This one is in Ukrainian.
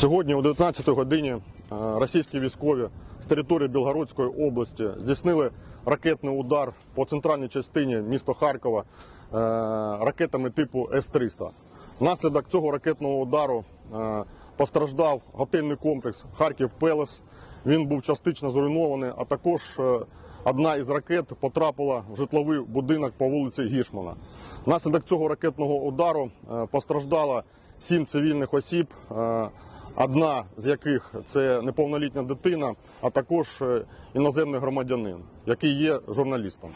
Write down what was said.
Сьогодні о 19 годині е, російські військові з території Білгородської області здійснили ракетний удар по центральній частині міста Харкова е, ракетами типу С-300. Внаслідок цього ракетного удару е, постраждав готельний комплекс Харків Пелес. Він був частично зруйнований, а також одна із ракет потрапила в житловий будинок по вулиці Гішмана. Внаслідок цього ракетного удару постраждало сім цивільних осіб. Одна з яких це неповнолітня дитина, а також е, іноземний громадянин, який є журналістом.